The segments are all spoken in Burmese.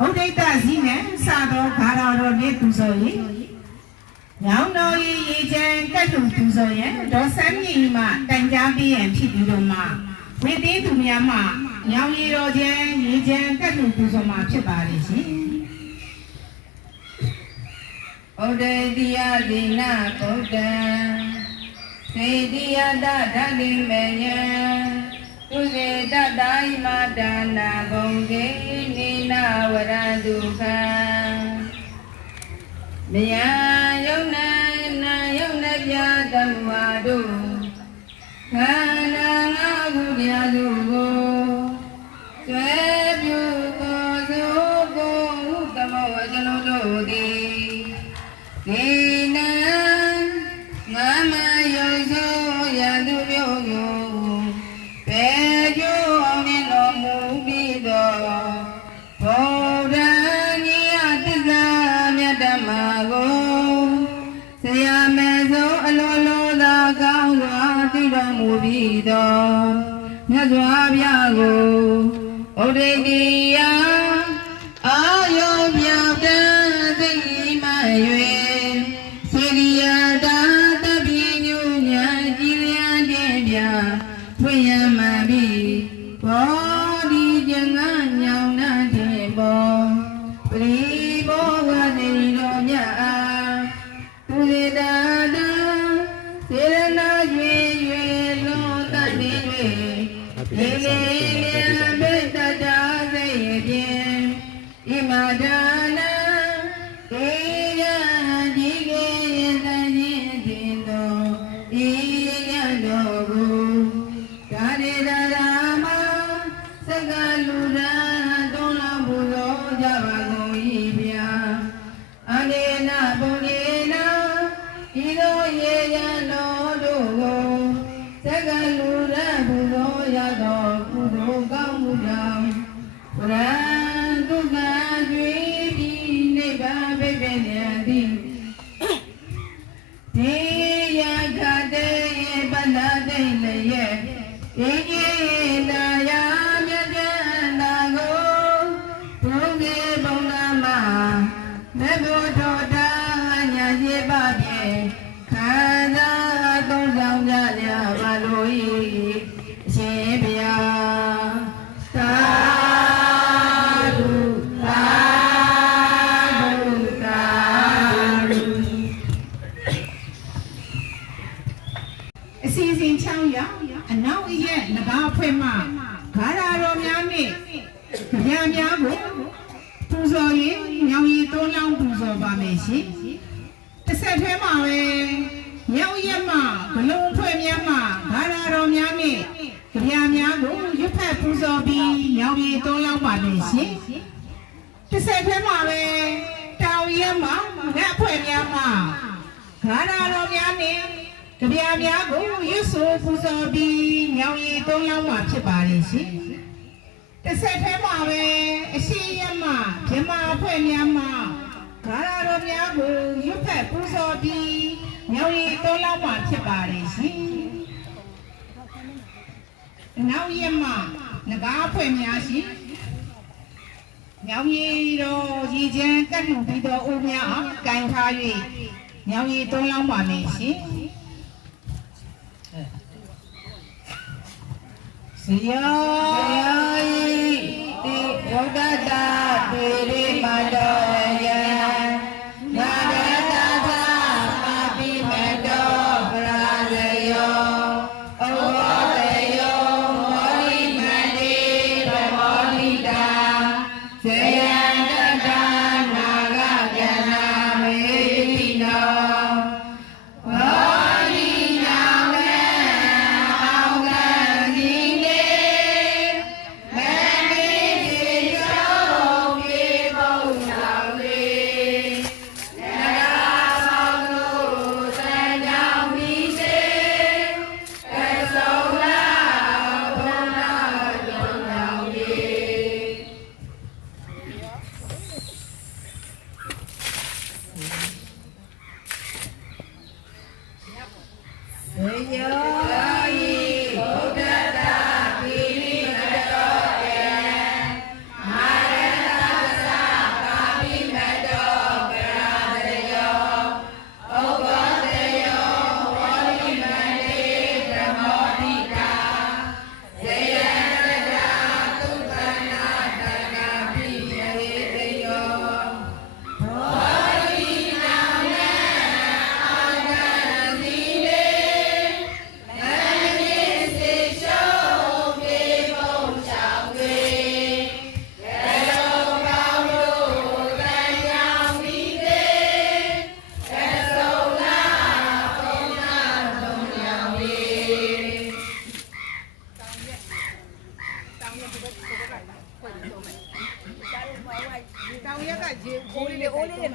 ဥဒိတဇီနဲ့စသောဂါရတော်နေသူဆိုရင်ညောင်တော်ရီရေချမ်းကတ်လူသူဆိုရင်ဒေါ်ဆန်းမြင့်မှတိုင်ကြားပြီးရင်ဖြစ်ပြီးတော့မှဝိသေးသူများမှညောင်ရီတော်ချမ်းရေချမ်းကတ်လူသူဆိုမှဖြစ်ပါလေရှင်ဩဒေတိယသီနာဗုဒ္ဓံသေတိယတဓာတိမေယံ သူစေတတိုင်မဒါနာဘုံကေနိနာဝရတုခံမယံယုံနာနာယုံနပြတမ္မာတို့ခန္ဓာငါးခုပြာစုကိုကျွဲ တ်စွာဘုရားကိုဩဒိတိယအာယောပြတဲ့သိမှ၍စေရိယာတာတပိညုညာကြည်လျာတဲ့ပြဖွင့်ရမှန်ပြီဘောဒီကျငါညောင်း nada. ချောင်းရအနောက်အရက်ငကားဖွဲ့မှဂါရာတော်များနှင့်ကြံများကိုပူဇော်ရင်ညောင်ရီသုံးလောင်းပူဇော်ပါမယ်ရှင်တစ်ဆက်ထဲမှာပဲညောင်ရက်မှဂလုံးဖွဲ့များမှဂါရာတော်များနှင့်ကြံများကိုရွတ်ဖက်ပူဇော်ပြီးညောင်ရီသုံးလောင်းပါမယ်ရှင်တစ်ဆက်ထဲမှာပဲတောင်ရက်မှငါဖွဲ့များမှဂါရာတော်များနှင့် ကြပြားများကိုရွတ်ဆိုပူဇော်ပြီးညောင်ရည်သုံးလောင်းမှာဖြစ်ပါလေရှင်။တစ်ဆက်ထဲမှာပဲအရှိရမမြမအဖွဲ့များမှဂါရတော်များကိုရွတ်ဖက်ပူဇော်ပြီးညောင်ရည်သုံးလောင်းမှာဖြစ်ပါလေရှင်။နောက်ရမငကားအဖွဲ့များရှင်။ညောင်ရည်တော်ရည်ချမ်းကတ်လူပြီးတော်ဦးများအားကင်ထား၍ညောင်ရည်သုံးလောင်းပါမယ်ရှင်။ စယော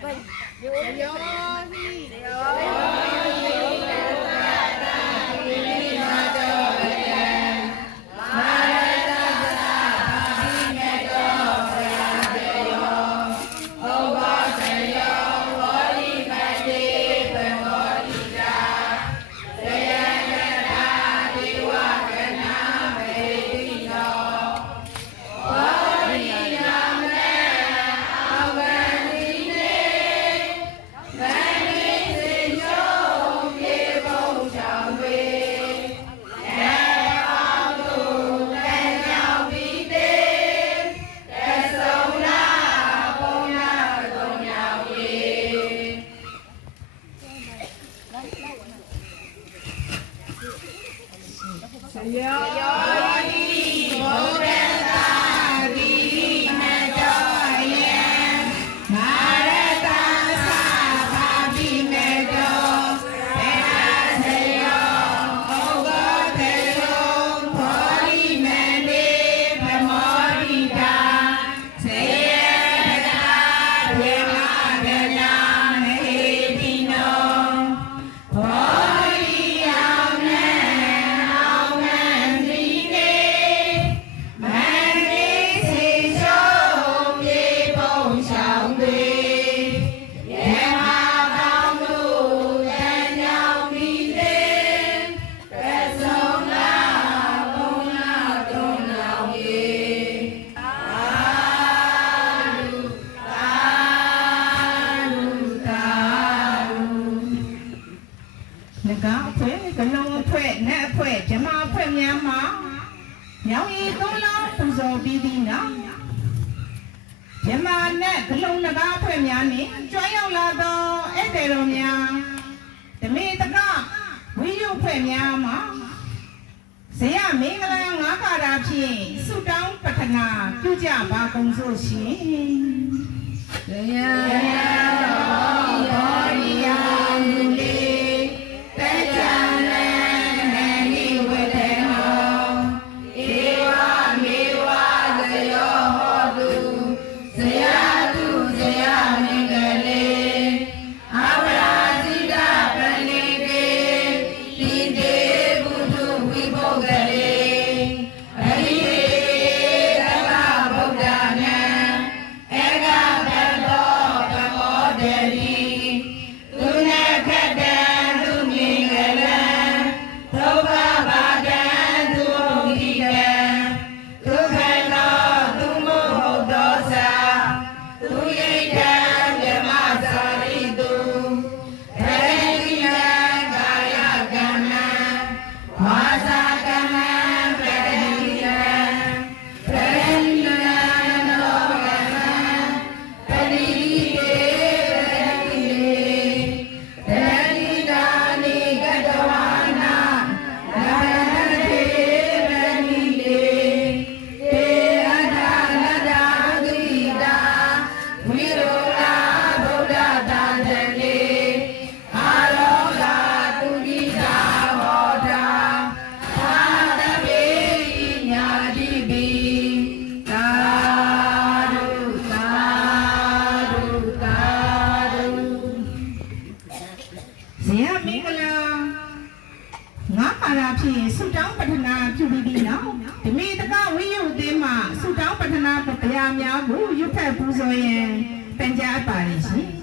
เพิ่นอยู่ မြန်မာနဲ့ဂလုံနဂါအဖွဲ့များနှင့်ကြွရောက်လာသောဧည့်သည်တော်များဓမေတကဝိယုအဖွဲ့များမှဇေယမင်္ဂလာငါးပါးတာဖြင့်ဆုတောင်းပတနာပြုကြပါကုန်စို့ရှင်ဇေယဇေယတော်တော် များကိုရွတ်ဖတ်ပူဇော်ရန်ပန်ကြားပါလေရှင်